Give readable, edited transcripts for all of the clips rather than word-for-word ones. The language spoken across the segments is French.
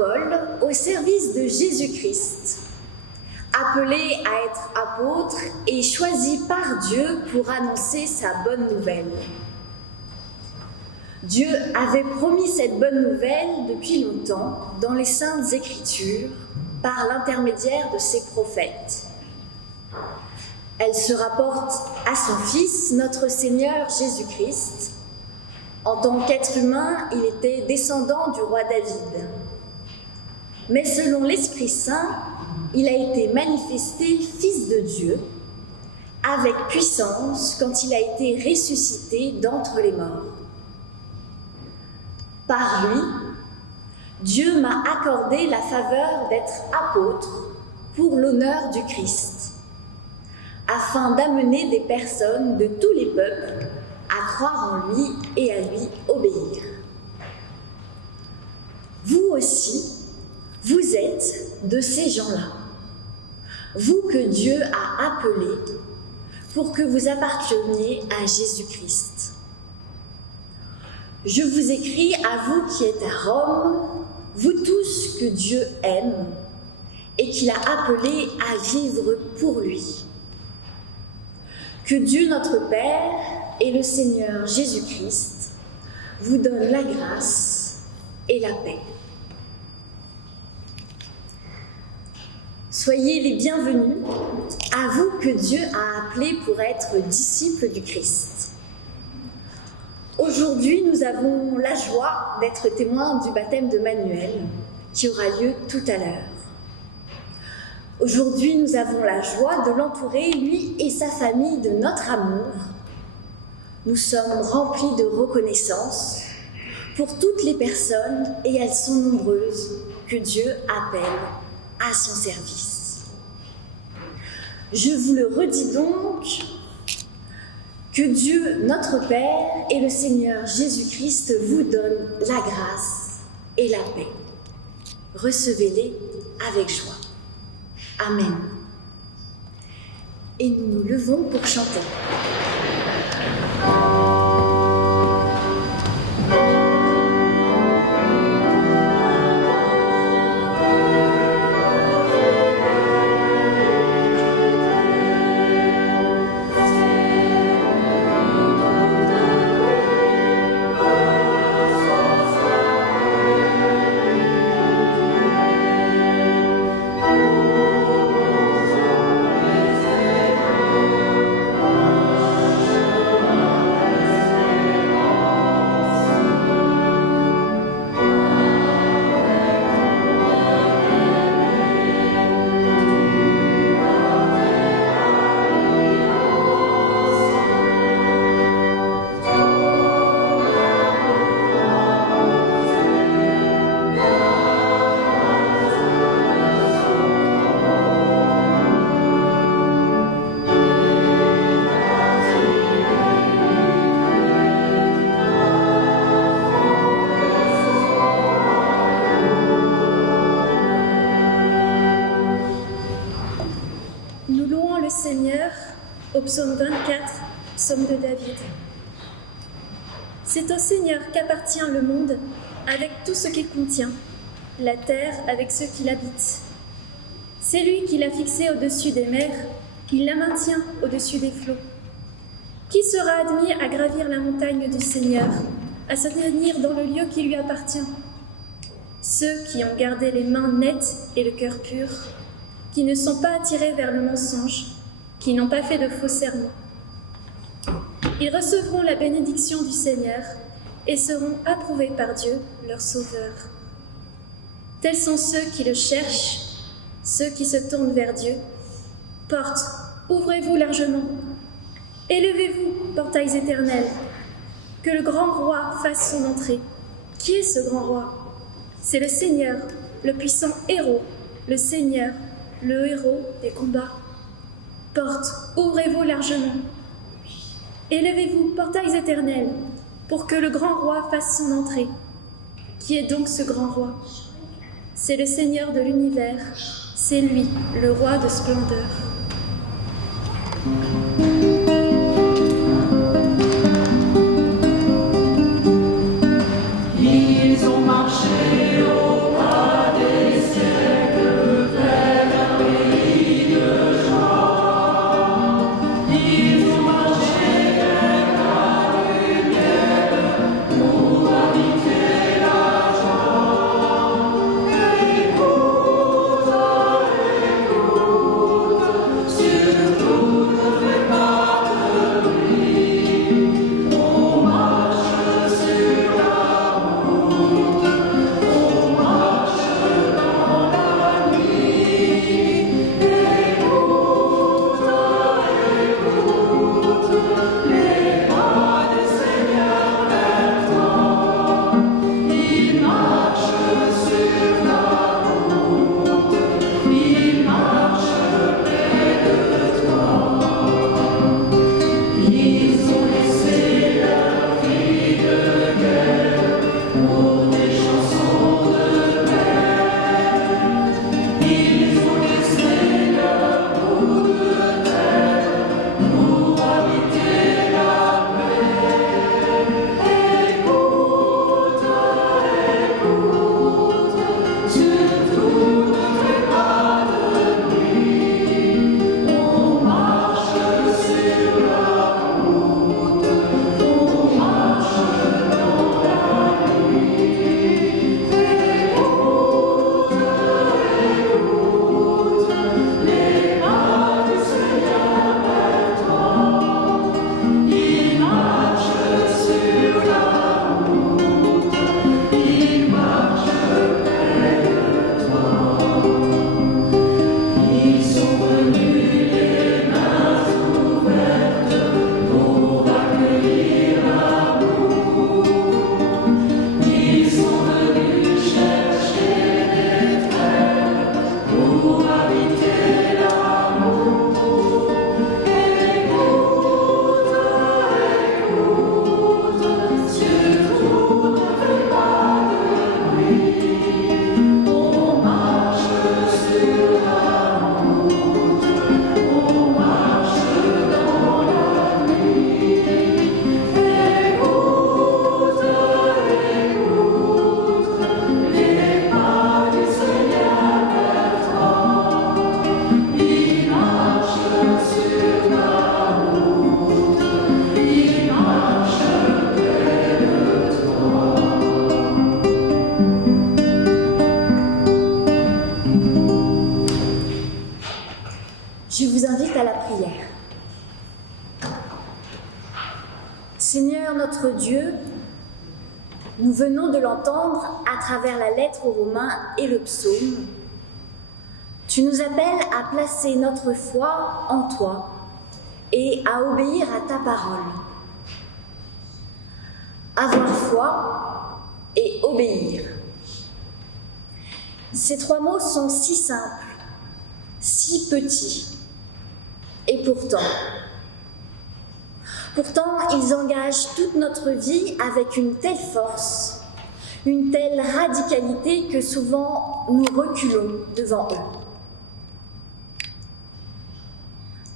Paul au service de Jésus-Christ, appelé à être apôtre et choisi par Dieu pour annoncer sa bonne nouvelle. Dieu avait promis cette bonne nouvelle depuis longtemps dans les Saintes Écritures par l'intermédiaire de ses prophètes. Elle se rapporte à son Fils, notre Seigneur Jésus-Christ. En tant qu'être humain, il était descendant du roi David. Mais selon l'Esprit Saint, il a été manifesté Fils de Dieu, avec puissance quand il a été ressuscité d'entre les morts. Par lui, Dieu m'a accordé la faveur d'être apôtre pour l'honneur du Christ, afin d'amener des personnes de tous les peuples à croire en lui et à lui obéir. Vous aussi, vous êtes de ces gens-là, vous que Dieu a appelés pour que vous apparteniez à Jésus-Christ. Je vous écris à vous qui êtes à Rome, vous tous que Dieu aime et qu'il a appelés à vivre pour lui. Que Dieu notre Père et le Seigneur Jésus-Christ vous donnent la grâce et la paix. Soyez les bienvenus, à vous que Dieu a appelés pour être disciples du Christ. Aujourd'hui, nous avons la joie d'être témoins du baptême de Manuel, qui aura lieu tout à l'heure. Aujourd'hui, nous avons la joie de l'entourer, lui et sa famille, de notre amour. Nous sommes remplis de reconnaissance pour toutes les personnes, et elles sont nombreuses, que Dieu appelle à son service. Je vous le redis donc, que Dieu, notre Père, et le Seigneur Jésus-Christ vous donnent la grâce et la paix. Recevez-les avec joie. Amen. Et nous nous levons pour chanter. Au psaume 24, psaume de David. C'est au Seigneur qu'appartient le monde avec tout ce qu'il contient, la terre avec ceux qui l'habitent. C'est lui qui l'a fixée au-dessus des mers, il la maintient au-dessus des flots. Qui sera admis à gravir la montagne du Seigneur, à se tenir dans le lieu qui lui appartient? Ceux qui ont gardé les mains nettes et le cœur pur, qui ne sont pas attirés vers le mensonge, qui n'ont pas fait de faux serments. Ils recevront la bénédiction du Seigneur et seront approuvés par Dieu, leur Sauveur. Tels sont ceux qui le cherchent, ceux qui se tournent vers Dieu. Portes, ouvrez-vous largement. Élevez-vous, portails éternels. Que le grand roi fasse son entrée. Qui est ce grand roi? C'est le Seigneur, le puissant héros, le Seigneur, le héros des combats. Portes, ouvrez-vous largement. Élevez-vous, portails éternels, pour que le grand roi fasse son entrée. Qui est donc ce grand roi? C'est le Seigneur de l'univers, c'est lui, le roi de splendeur. Ils ont marché au pas Seigneur notre Dieu, nous venons de l'entendre à travers la lettre aux Romains et le psaume. Tu nous appelles à placer notre foi en toi et à obéir à ta parole. Avoir foi et obéir. Ces trois mots sont si simples, si petits, et pourtant, ils engagent toute notre vie avec une telle force, une telle radicalité que souvent nous reculons devant eux.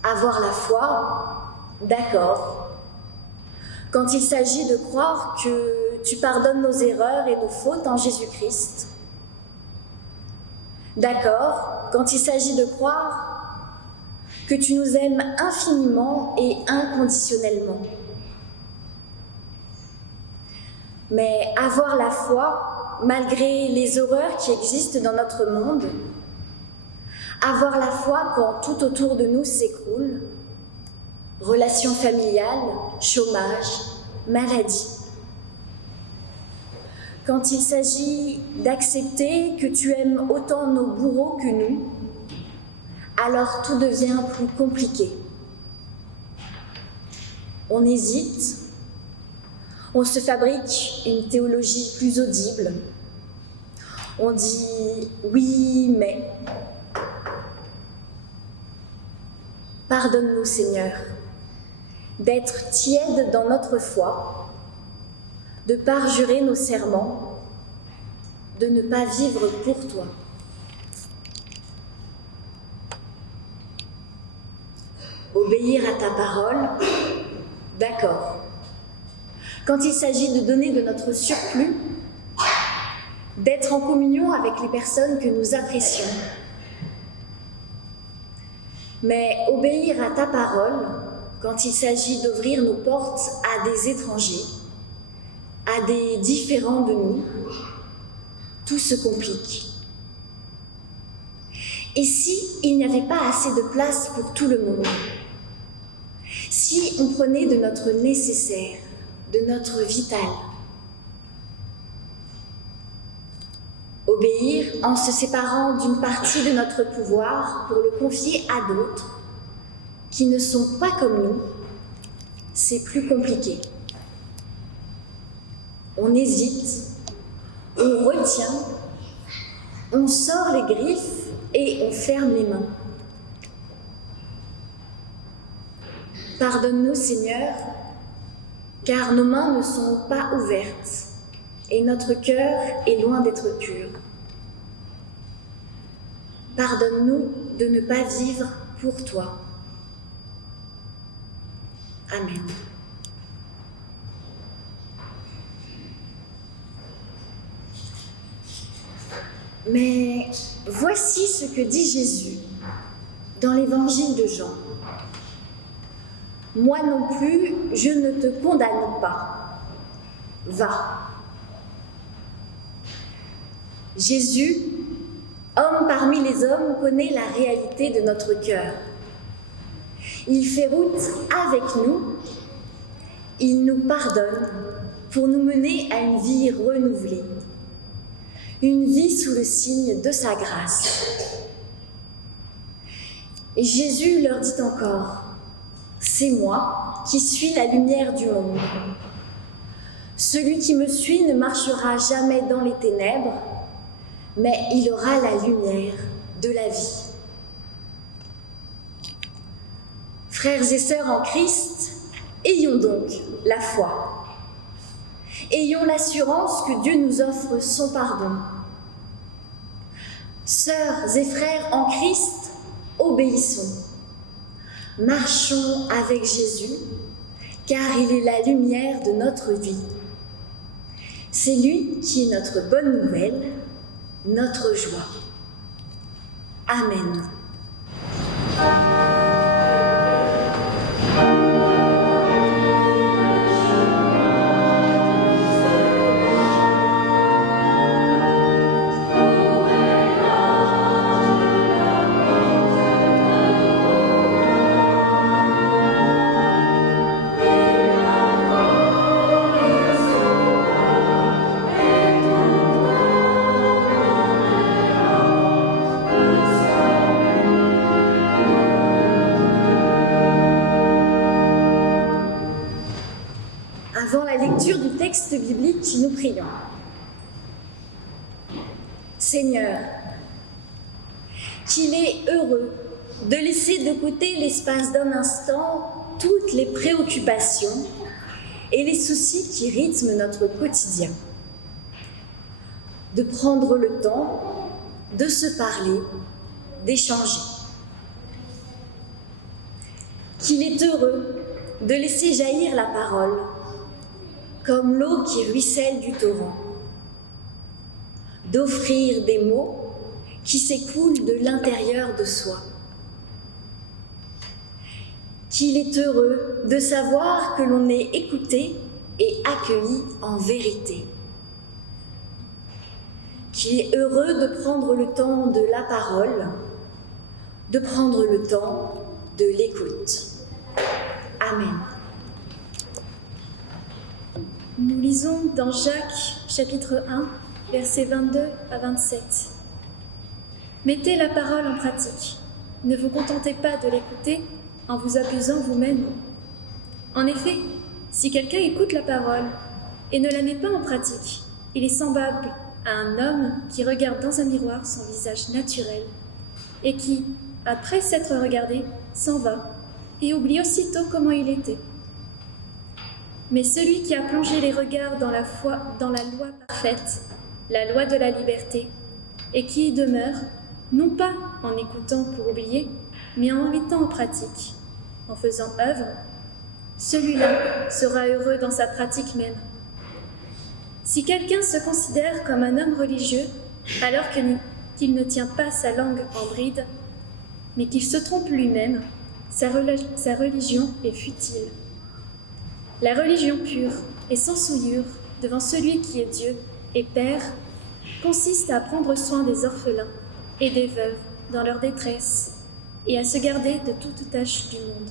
Avoir la foi, d'accord, quand il s'agit de croire que tu pardonnes nos erreurs et nos fautes en Jésus-Christ. D'accord, quand il s'agit de croire que tu nous aimes infiniment et inconditionnellement. Mais avoir la foi, malgré les horreurs qui existent dans notre monde, avoir la foi quand tout autour de nous s'écroule, relations familiales, chômage, maladie. Quand il s'agit d'accepter que tu aimes autant nos bourreaux que nous, alors tout devient plus compliqué. On hésite, on se fabrique une théologie plus audible. On dit oui, mais. Pardonne-nous, Seigneur, d'être tiède dans notre foi, de parjurer nos serments, de ne pas vivre pour toi. Obéir à ta parole, d'accord. Quand il s'agit de donner de notre surplus, d'être en communion avec les personnes que nous apprécions. Mais obéir à ta parole, quand il s'agit d'ouvrir nos portes à des étrangers, à des différents de nous, tout se complique. Et si il n'y avait pas assez de place pour tout le monde? Si on prenait de notre nécessaire, de notre vital? Obéir en se séparant d'une partie de notre pouvoir pour le confier à d'autres qui ne sont pas comme nous, c'est plus compliqué. On hésite, on retient, on sort les griffes et on ferme les mains. Pardonne-nous, Seigneur, car nos mains ne sont pas ouvertes et notre cœur est loin d'être pur. Pardonne-nous de ne pas vivre pour toi. Amen. Mais voici ce que dit Jésus dans l'évangile de Jean. Moi non plus, je ne te condamne pas. Va. Jésus, homme parmi les hommes, connaît la réalité de notre cœur. Il fait route avec nous, il nous pardonne pour nous mener à une vie renouvelée, une vie sous le signe de sa grâce. Et Jésus leur dit encore, « C'est moi qui suis la lumière du monde. Celui qui me suit ne marchera jamais dans les ténèbres, mais il aura la lumière de la vie. » Frères et sœurs en Christ, ayons donc la foi. Ayons l'assurance que Dieu nous offre son pardon. Sœurs et frères en Christ, obéissons. Marchons avec Jésus, car il est la lumière de notre vie. C'est lui qui est notre bonne nouvelle, notre joie. Amen. Avant la lecture du texte biblique, nous prions. Seigneur, qu'il est heureux de laisser de côté l'espace d'un instant toutes les préoccupations et les soucis qui rythment notre quotidien. De prendre le temps de se parler, d'échanger. Qu'il est heureux de laisser jaillir la parole, comme l'eau qui ruisselle du torrent. D'offrir des mots qui s'écoulent de l'intérieur de soi. Qu'il est heureux de savoir que l'on est écouté et accueilli en vérité. Qu'il est heureux de prendre le temps de la parole, de prendre le temps de l'écoute. Amen. Nous lisons dans Jacques, chapitre 1, versets 22 à 27. Mettez la parole en pratique. Ne vous contentez pas de l'écouter en vous abusant vous-même. En effet, si quelqu'un écoute la parole et ne la met pas en pratique, il est semblable à un homme qui regarde dans un miroir son visage naturel et qui, après s'être regardé, s'en va et oublie aussitôt comment il était. Mais celui qui a plongé les regards dans la loi parfaite, la loi de la liberté, et qui y demeure, non pas en écoutant pour oublier, mais en mettant en pratique, en faisant œuvre, celui-là sera heureux dans sa pratique même. Si quelqu'un se considère comme un homme religieux, alors qu'il ne tient pas sa langue en bride, mais qu'il se trompe lui-même, sa religion est futile. La religion pure et sans souillure devant celui qui est Dieu et Père consiste à prendre soin des orphelins et des veuves dans leur détresse et à se garder de toute tâche du monde.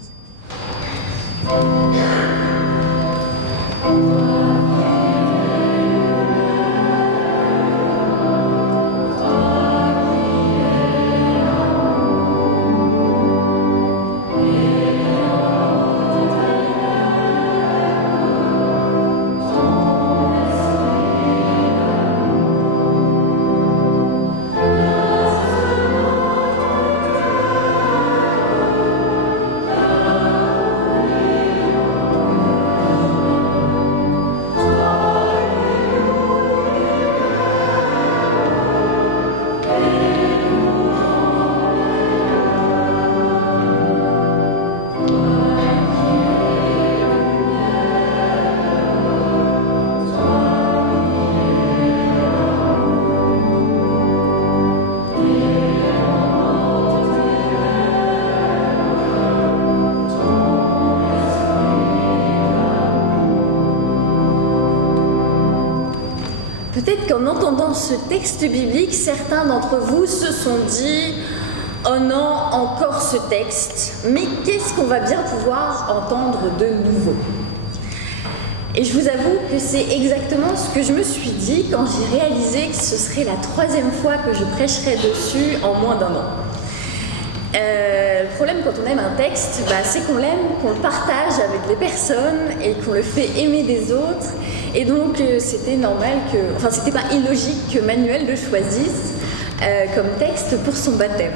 Peut-être qu'en entendant ce texte biblique, certains d'entre vous se sont dit « Oh non, encore ce texte, mais qu'est-ce qu'on va bien pouvoir entendre de nouveau ?» Et je vous avoue que c'est exactement ce que je me suis dit quand j'ai réalisé que ce serait la 3e fois que je prêcherais dessus en moins d'1 an. Le problème quand on aime un texte, c'est qu'on l'aime, qu'on le partage avec les personnes et qu'on le fait aimer des autres. Et donc c'était normal c'était pas illogique que Manuel le choisisse comme texte pour son baptême.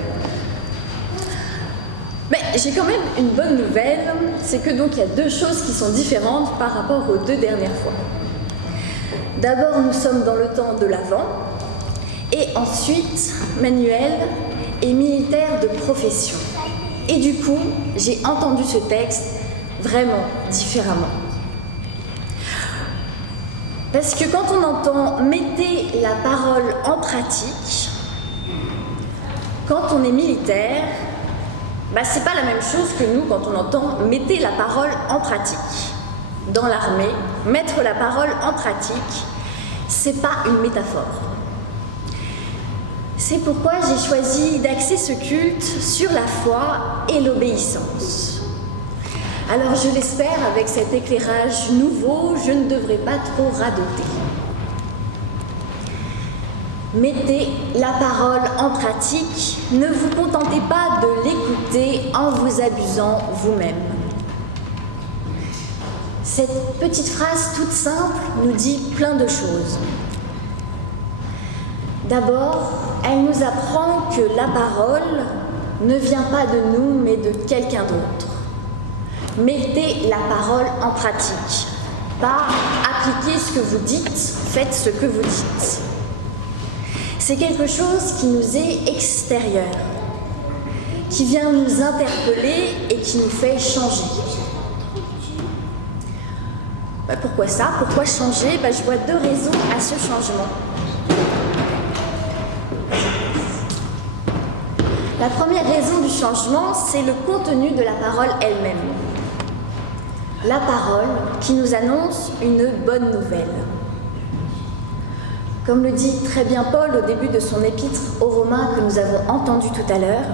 Mais j'ai quand même une bonne nouvelle, c'est que donc il y a 2 choses qui sont différentes par rapport aux 2 dernières fois. D'abord, nous sommes dans le temps de l'Avent, et ensuite, Manuel est militaire de profession. Et du coup, j'ai entendu ce texte vraiment différemment. Parce que quand on entend « mettez la parole en pratique », quand on est militaire, c'est pas la même chose que nous quand on entend « mettez la parole en pratique ». Dans l'armée, mettre la parole en pratique, c'est pas une métaphore. C'est pourquoi j'ai choisi d'axer ce culte sur la foi et l'obéissance. Alors je l'espère, avec cet éclairage nouveau, je ne devrais pas trop radoter. Mettez la parole en pratique, ne vous contentez pas de l'écouter en vous abusant vous-même. Cette petite phrase toute simple nous dit plein de choses. D'abord, elle nous apprend que la parole ne vient pas de nous, mais de quelqu'un d'autre. Mettez la parole en pratique. Pas appliquez ce que vous dites, faites ce que vous dites. C'est quelque chose qui nous est extérieur, qui vient nous interpeller et qui nous fait changer. Pourquoi ça? Pourquoi changer? Je vois deux raisons à ce changement. La première raison du changement, c'est le contenu de la parole elle-même. La parole qui nous annonce une bonne nouvelle. Comme le dit très bien Paul au début de son épître aux Romains que nous avons entendu tout à l'heure,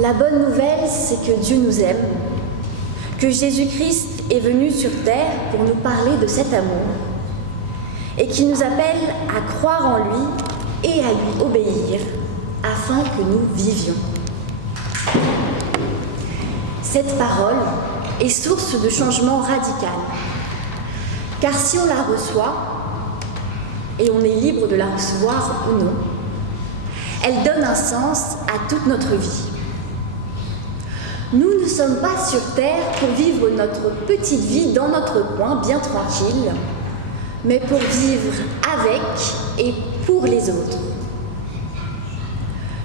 la bonne nouvelle, c'est que Dieu nous aime, que Jésus-Christ est venu sur terre pour nous parler de cet amour et qui nous appelle à croire en lui et à lui obéir afin que nous vivions. Cette parole est source de changement radical, car si on la reçoit, et on est libre de la recevoir ou non, elle donne un sens à toute notre vie. Nous ne sommes pas sur terre pour vivre notre petite vie dans notre coin bien tranquille, mais pour vivre avec et pour les autres.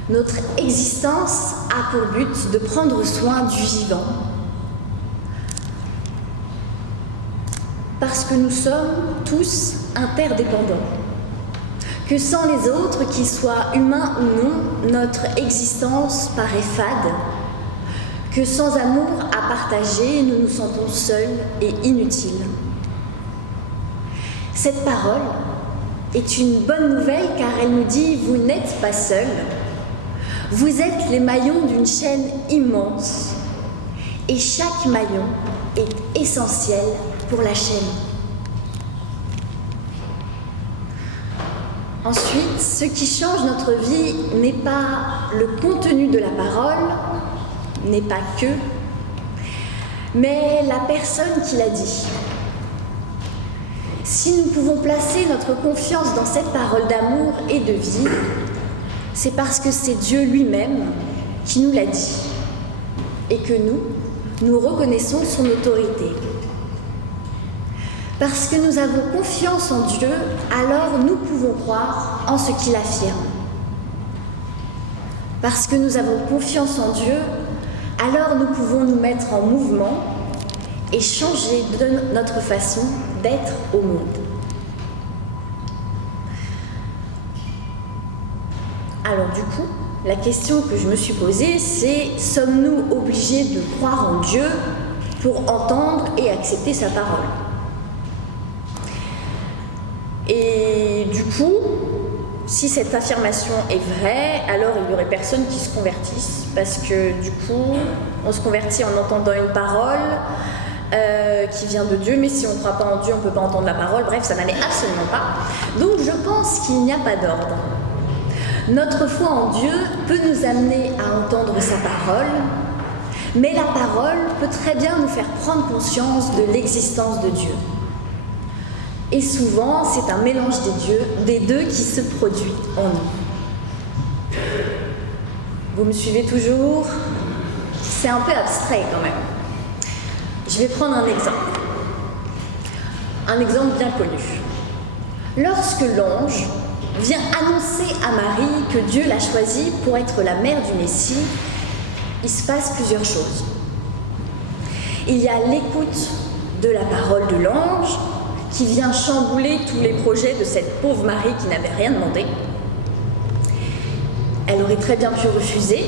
Notre existence a pour but de prendre soin du vivant, parce que nous sommes tous interdépendants, que sans les autres, qu'ils soient humains ou non, notre existence paraît fade, que sans amour à partager, nous nous sentons seuls et inutiles. Cette parole est une bonne nouvelle car elle nous dit « Vous n'êtes pas seuls, vous êtes les maillons d'une chaîne immense et chaque maillon est essentiel pour la chaîne. » Ensuite, ce qui change notre vie n'est pas le contenu de la parole, n'est pas que, mais la personne qui l'a dit. Si nous pouvons placer notre confiance dans cette parole d'amour et de vie, c'est parce que c'est Dieu lui-même qui nous l'a dit et que nous reconnaissons son autorité. Parce que nous avons confiance en Dieu, alors nous pouvons croire en ce qu'il affirme. Parce que nous avons confiance en Dieu, alors nous pouvons nous mettre en mouvement et changer de notre façon d'être au monde. Alors du coup, la question que je me suis posée, c'est: sommes-nous obligés de croire en Dieu pour entendre et accepter sa parole? Et du coup, si cette affirmation est vraie, alors il n'y aurait personne qui se convertisse, parce que du coup, on se convertit en entendant une parole qui vient de Dieu, mais si on ne croit pas en Dieu, on ne peut pas entendre la parole. Bref, ça n'allait absolument pas. Donc je pense qu'il n'y a pas d'ordre. Notre foi en Dieu peut nous amener à entendre sa parole, mais la parole peut très bien nous faire prendre conscience de l'existence de Dieu. Et souvent, c'est un mélange des deux qui se produit en nous. Vous me suivez toujours? C'est un peu abstrait quand même. Je vais prendre un exemple. Un exemple bien connu. Lorsque l'ange vient annoncer à Marie que Dieu l'a choisie pour être la mère du Messie, il se passe plusieurs choses. Il y a l'écoute de la parole de l'ange, qui vient chambouler tous les projets de cette pauvre Marie qui n'avait rien demandé. Elle aurait très bien pu refuser,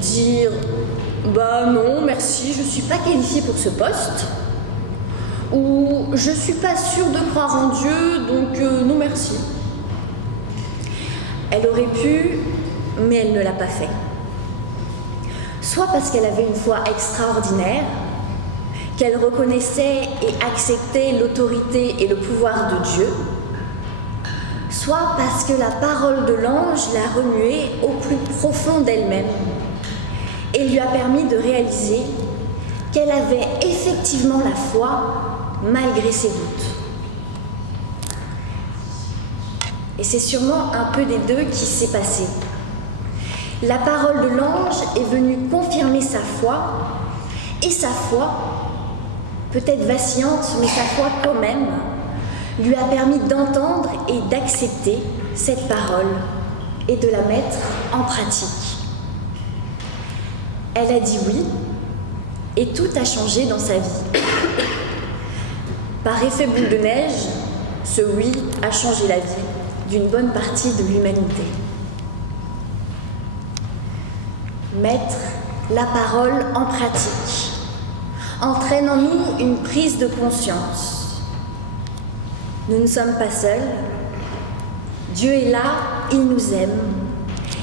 dire « Bah non, merci, je ne suis pas qualifiée pour ce poste » ou « Je ne suis pas sûre de croire en Dieu, donc non merci ». Elle aurait pu, mais elle ne l'a pas fait. Soit parce qu'elle avait une foi extraordinaire, qu'elle reconnaissait et acceptait l'autorité et le pouvoir de Dieu, soit parce que la parole de l'ange l'a remuée au plus profond d'elle-même et lui a permis de réaliser qu'elle avait effectivement la foi malgré ses doutes. Et c'est sûrement un peu des deux qui s'est passé. La parole de l'ange est venue confirmer sa foi, et sa foi, peut-être vacillante, mais sa foi quand même, lui a permis d'entendre et d'accepter cette parole et de la mettre en pratique. Elle a dit oui, et tout a changé dans sa vie. Par effet boule de neige, ce oui a changé la vie d'une bonne partie de l'humanité. Mettre la parole en pratique entraîne en nous une prise de conscience. Nous ne sommes pas seuls. Dieu est là, il nous aime.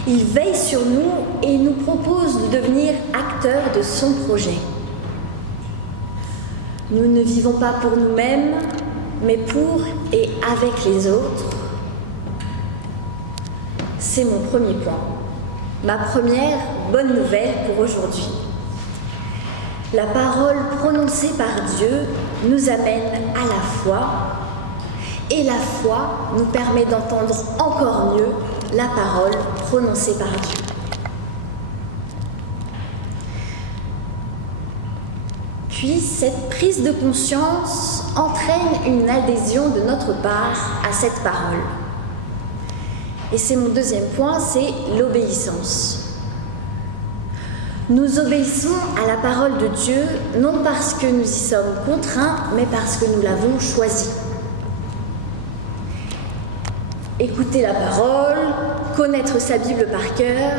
Il veille sur nous et il nous propose de devenir acteurs de son projet. Nous ne vivons pas pour nous-mêmes, mais pour et avec les autres. C'est mon premier point. Ma première bonne nouvelle pour aujourd'hui. La parole prononcée par Dieu nous amène à la foi, et la foi nous permet d'entendre encore mieux la parole prononcée par Dieu. Puis cette prise de conscience entraîne une adhésion de notre part à cette parole. Et c'est mon deuxième point, c'est l'obéissance. Nous obéissons à la parole de Dieu, non parce que nous y sommes contraints, mais parce que nous l'avons choisie. Écouter la parole, connaître sa Bible par cœur,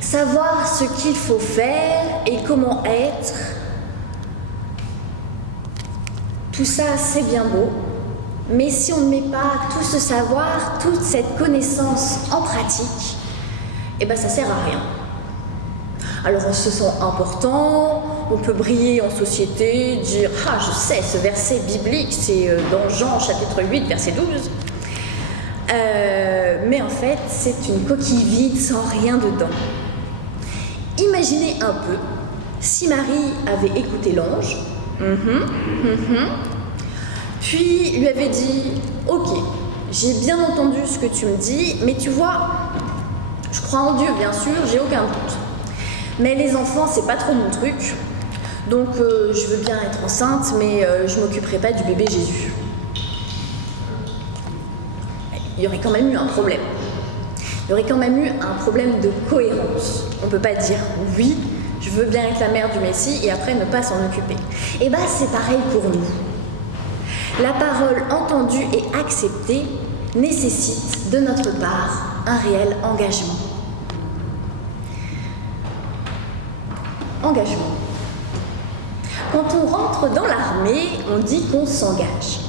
savoir ce qu'il faut faire et comment être, tout ça c'est bien beau, mais si on ne met pas tout ce savoir, toute cette connaissance en pratique, eh ben ça sert à rien. Alors on se sent important, on peut briller en société, dire « Ah, je sais, ce verset biblique, c'est dans Jean chapitre 8, verset 12 ». Mais en fait, c'est une coquille vide sans rien dedans. Imaginez un peu si Marie avait écouté l'ange, puis lui avait dit « Ok, j'ai bien entendu ce que tu me dis, mais tu vois, je crois en Dieu bien sûr, j'ai aucun doute. Mais les enfants, c'est pas trop mon truc, donc je veux bien être enceinte, mais je m'occuperai pas du bébé Jésus. » Il y aurait quand même eu un problème. Il y aurait quand même eu un problème de cohérence. On ne peut pas dire « Oui, je veux bien être la mère du Messie » et après ne pas s'en occuper. Et bien, c'est pareil pour nous. La parole entendue et acceptée nécessite de notre part un réel engagement. Engagement. Quand on rentre dans l'armée, on dit qu'on s'engage.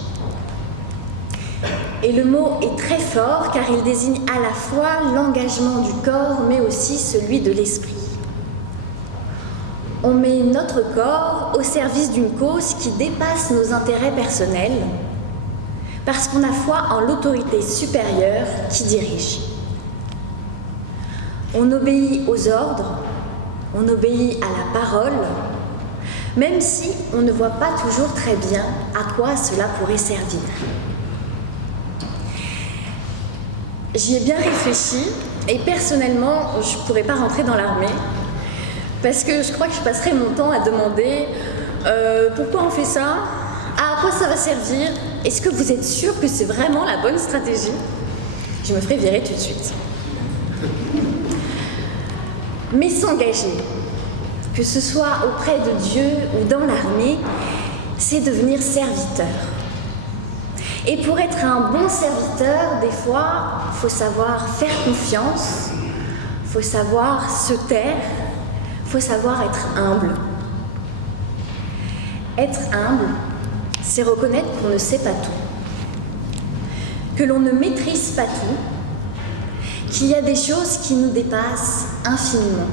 Et le mot est très fort car il désigne à la fois l'engagement du corps mais aussi celui de l'esprit. On met notre corps au service d'une cause qui dépasse nos intérêts personnels parce qu'on a foi en l'autorité supérieure qui dirige. On obéit aux ordres, on obéit à la parole, même si on ne voit pas toujours très bien à quoi cela pourrait servir. J'y ai bien réfléchi et personnellement, je ne pourrais pas rentrer dans l'armée parce que je crois que je passerais mon temps à demander pourquoi on fait ça, à quoi ça va servir, est-ce que vous êtes sûr que c'est vraiment la bonne stratégie? Je me ferais virer tout de suite. Mais s'engager, que ce soit auprès de Dieu ou dans l'armée, c'est devenir serviteur. Et pour être un bon serviteur, des fois, il faut savoir faire confiance, il faut savoir se taire, il faut savoir être humble. Être humble, c'est reconnaître qu'on ne sait pas tout, que l'on ne maîtrise pas tout, qu'il y a des choses qui nous dépassent infiniment.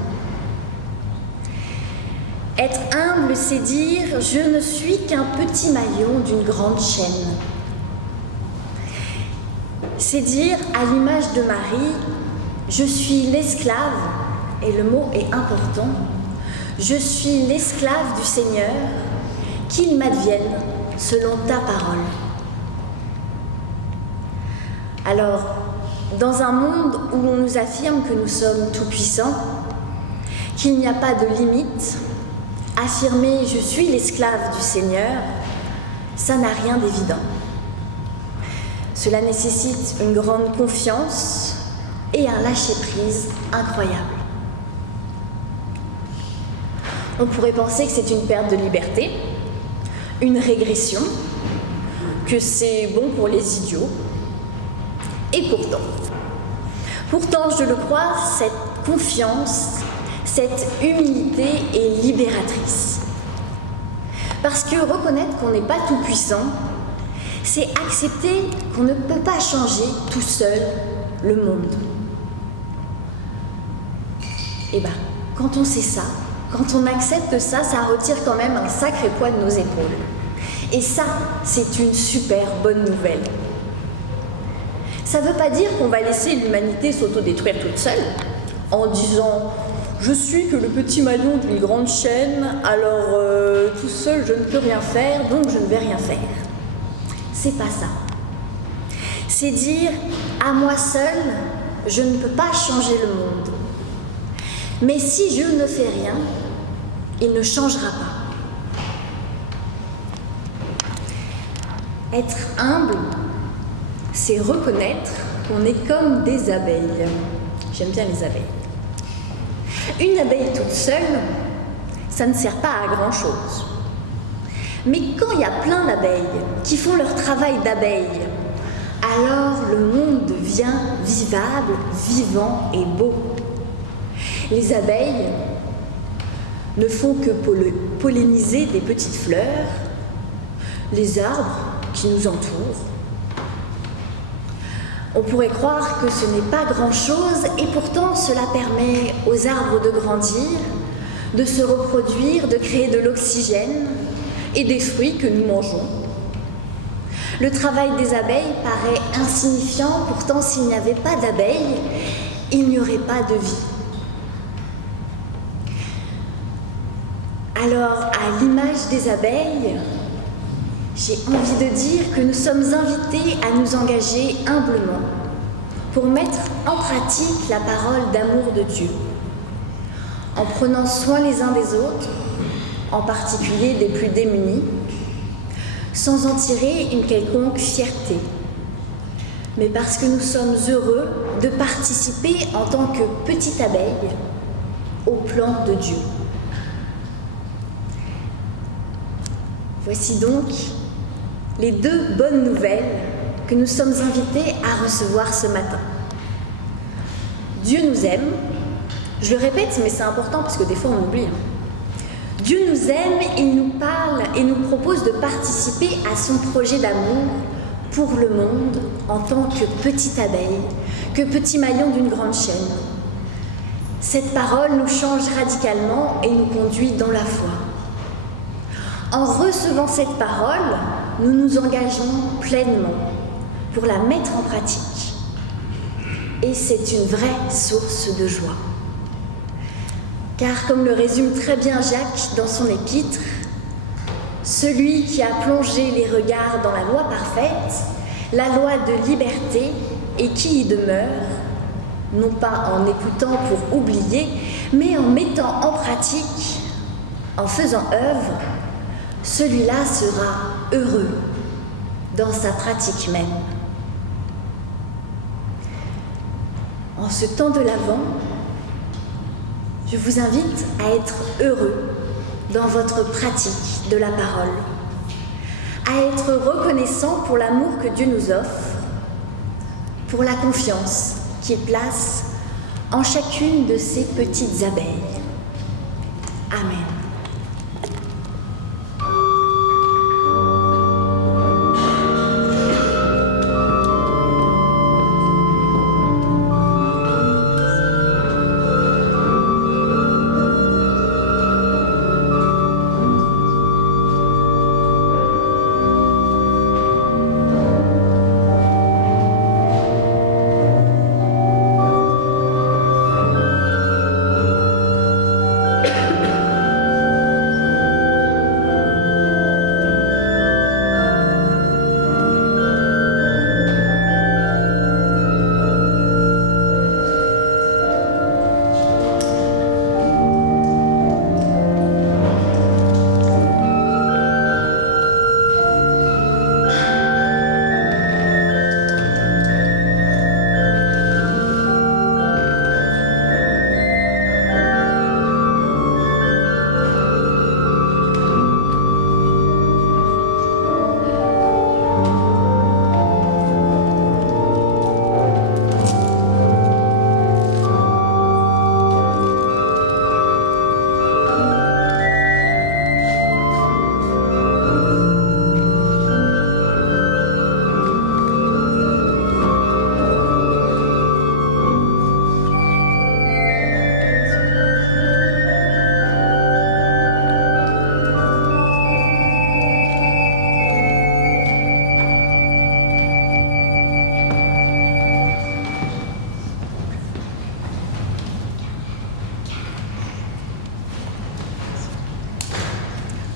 Être humble, c'est dire « je ne suis qu'un petit maillon d'une grande chaîne ». C'est dire, à l'image de Marie, je suis l'esclave, et le mot est important, Je suis l'esclave du Seigneur, qu'il m'advienne selon ta parole. Alors, dans un monde où on nous affirme que nous sommes tout-puissants, qu'il n'y a pas de limite, affirmer « je suis l'esclave du Seigneur », ça n'a rien d'évident. Cela nécessite une grande confiance et un lâcher-prise incroyable. On pourrait penser que c'est une perte de liberté, une régression, que c'est bon pour les idiots. Et pourtant, je le crois, cette confiance, cette humilité est libératrice. Parce que reconnaître qu'on n'est pas tout puissant, c'est accepter qu'on ne peut pas changer tout seul le monde. Et bien, quand on sait ça, quand on accepte ça, ça retire quand même un sacré poids de nos épaules. Et ça, c'est une super bonne nouvelle. Ça ne veut pas dire qu'on va laisser l'humanité s'autodétruire toute seule, en disant « je suis que le petit maillon d'une grande chaîne, alors tout seul je ne peux rien faire, donc je ne vais rien faire ». C'est pas ça. C'est dire « à moi seul, je ne peux pas changer le monde. Mais si je ne fais rien, il ne changera pas. » Être humble, c'est reconnaître qu'on est comme des abeilles. J'aime bien les abeilles. Une abeille toute seule, ça ne sert pas à grand-chose. Mais quand il y a plein d'abeilles qui font leur travail d'abeille, alors le monde devient vivable, vivant et beau. Les abeilles ne font que polliniser des petites fleurs, les arbres qui nous entourent. On pourrait croire que ce n'est pas grand-chose et pourtant cela permet aux arbres de grandir, de se reproduire, de créer de l'oxygène et des fruits que nous mangeons. Le travail des abeilles paraît insignifiant, pourtant s'il n'y avait pas d'abeilles, il n'y aurait pas de vie. Alors, à l'image des abeilles, j'ai envie de dire que nous sommes invités à nous engager humblement pour mettre en pratique la parole d'amour de Dieu, en prenant soin les uns des autres, en particulier des plus démunis, sans en tirer une quelconque fierté, mais parce que nous sommes heureux de participer en tant que petite abeille au plan de Dieu. Voici donc les deux bonnes nouvelles que nous sommes invités à recevoir ce matin. Dieu nous aime. Je le répète, mais c'est important parce que des fois on oublie. Dieu nous aime, il nous parle et nous propose de participer à son projet d'amour pour le monde en tant que petite abeille, que petit maillon d'une grande chaîne. Cette parole nous change radicalement et nous conduit dans la foi. En recevant cette parole, nous nous engageons pleinement pour la mettre en pratique. Et c'est une vraie source de joie. Car comme le résume très bien Jacques dans son épître, celui qui a plongé les regards dans la loi parfaite, la loi de liberté, et qui y demeure, non pas en écoutant pour oublier, mais en mettant en pratique, en faisant œuvre, celui-là sera heureux dans sa pratique même. En ce temps de l'Avent, je vous invite à être heureux dans votre pratique de la parole, à être reconnaissant pour l'amour que Dieu nous offre, pour la confiance qu'il place en chacune de ces petites abeilles. Amen.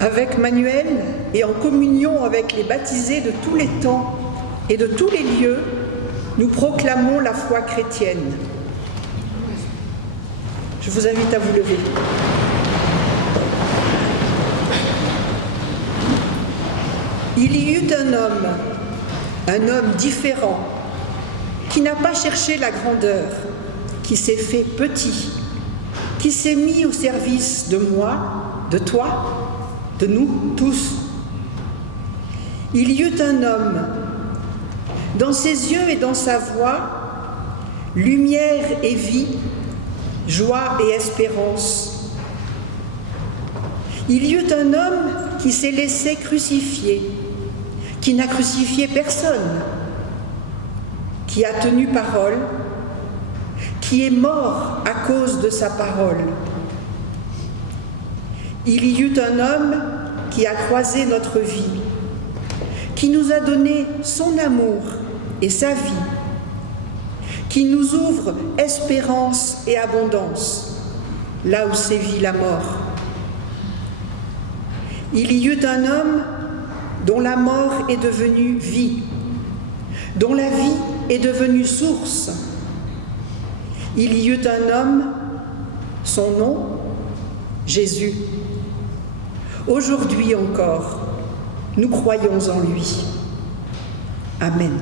Avec Manuel et en communion avec les baptisés de tous les temps et de tous les lieux, nous proclamons la foi chrétienne. Je vous invite à vous lever. Il y eut un homme différent, qui n'a pas cherché la grandeur, qui s'est fait petit, qui s'est mis au service de moi, de toi, de nous tous. Il y eut un homme, dans ses yeux et dans sa voix, lumière et vie, joie et espérance. Il y eut un homme qui s'est laissé crucifier, qui n'a crucifié personne, qui a tenu parole, qui est mort à cause de sa parole. Il y eut un homme qui a croisé notre vie, qui nous a donné son amour et sa vie, qui nous ouvre espérance et abondance, là où sévit la mort. Il y eut un homme dont la mort est devenue vie, dont la vie est devenue source. Il y eut un homme, son nom, Jésus. Aujourd'hui encore, nous croyons en lui. Amen.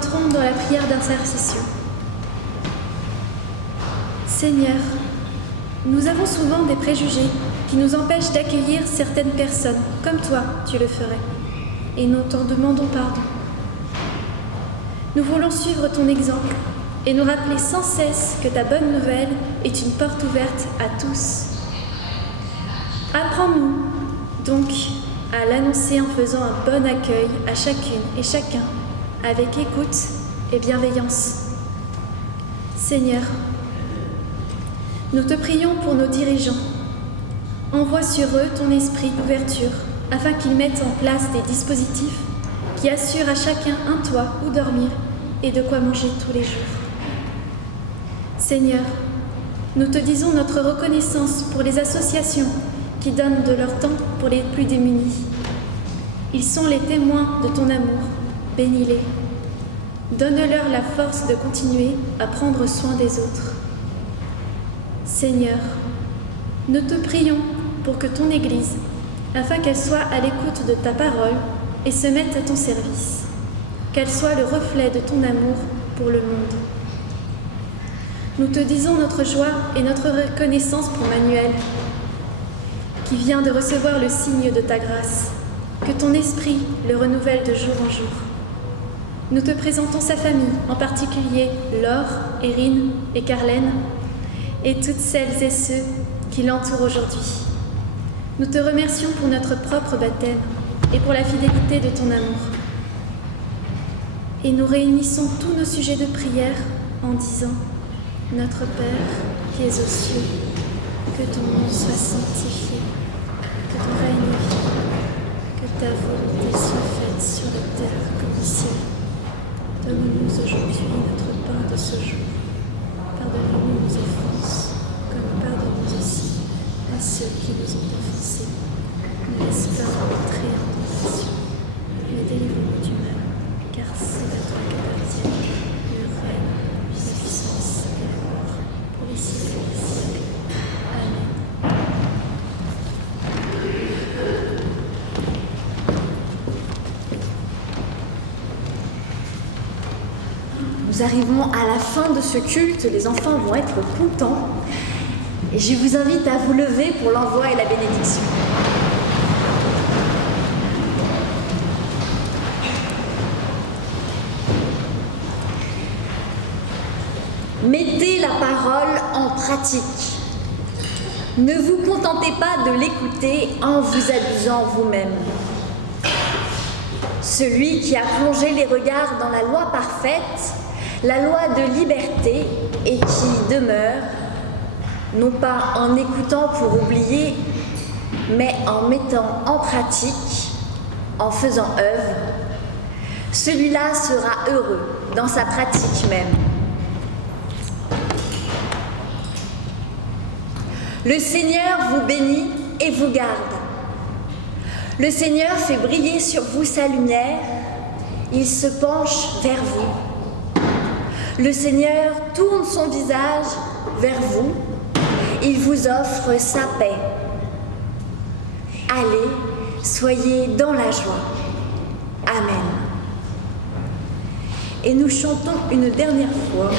entrons dans la prière d'intercession. Seigneur, nous avons souvent des préjugés qui nous empêchent d'accueillir certaines personnes, comme toi, tu le ferais, et nous t'en demandons pardon. Nous voulons suivre ton exemple et nous rappeler sans cesse que ta bonne nouvelle est une porte ouverte à tous. Apprends-nous donc à l'annoncer en faisant un bon accueil à chacune et chacun, avec écoute et bienveillance. Seigneur, nous te prions pour nos dirigeants. Envoie sur eux ton esprit d'ouverture, afin qu'ils mettent en place des dispositifs qui assurent à chacun un toit où dormir et de quoi manger tous les jours. Seigneur, nous te disons notre reconnaissance pour les associations qui donnent de leur temps pour les plus démunis. Ils sont les témoins de ton amour, bénis-les. Donne-leur la force de continuer à prendre soin des autres. Seigneur, nous te prions pour que ton Église, afin qu'elle soit à l'écoute de ta parole et se mette à ton service, qu'elle soit le reflet de ton amour pour le monde. Nous te disons notre joie et notre reconnaissance pour Manuel, qui vient de recevoir le signe de ta grâce, que ton esprit le renouvelle de jour en jour. Nous te présentons sa famille, en particulier Laure, Erin et Carlène, et toutes celles et ceux qui l'entourent aujourd'hui. Nous te remercions pour notre propre baptême et pour la fidélité de ton amour. Et nous réunissons tous nos sujets de prière en disant « Notre Père qui es aux cieux, que ton nom soit sanctifié, que ton règne vienne, que ta volonté soit faite sur la terre comme au ciel. Donne-nous aujourd'hui notre pain de ce jour. Pardonne-nous nos offenses, comme nous pardonnons aussi à ceux qui nous ont offensés. Ne laisse pas entrer en tentation, mais délivre-nous du mal, car c'est à toi qu'appartiennent le règne, la puissance et la gloire, pour les siècles des siècles. Amen. Nous arrivons à la fin de ce culte, les enfants vont être contents. Et je vous invite à vous lever pour l'envoi et la bénédiction. Mettez la parole en pratique. Ne vous contentez pas de l'écouter en vous abusant vous-même. Celui qui a plongé les regards dans la loi parfaite, la loi de liberté, et qui demeure, non pas en écoutant pour oublier, mais en mettant en pratique, en faisant œuvre, celui-là sera heureux dans sa pratique même. Le Seigneur vous bénit et vous garde. Le Seigneur fait briller sur vous sa lumière, il se penche vers vous. Le Seigneur tourne son visage vers vous, il vous offre sa paix. Allez, soyez dans la joie. Amen. Et nous chantons une dernière fois.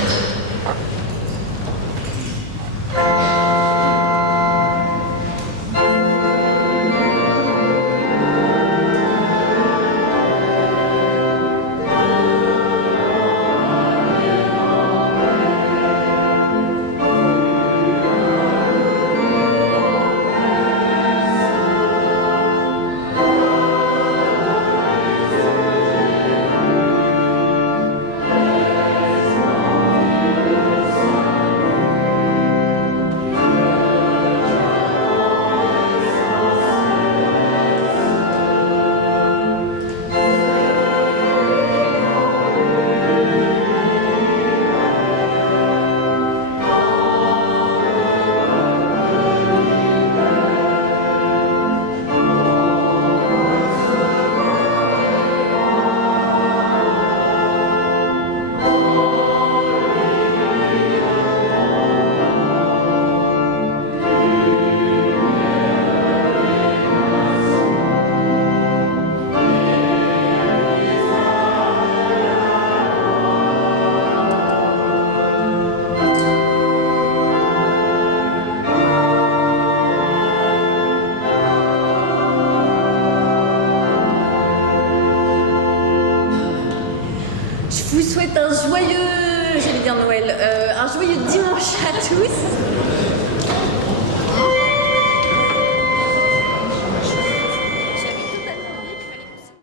vous souhaite un joyeux, j'allais dire Noël, un joyeux dimanche à tous.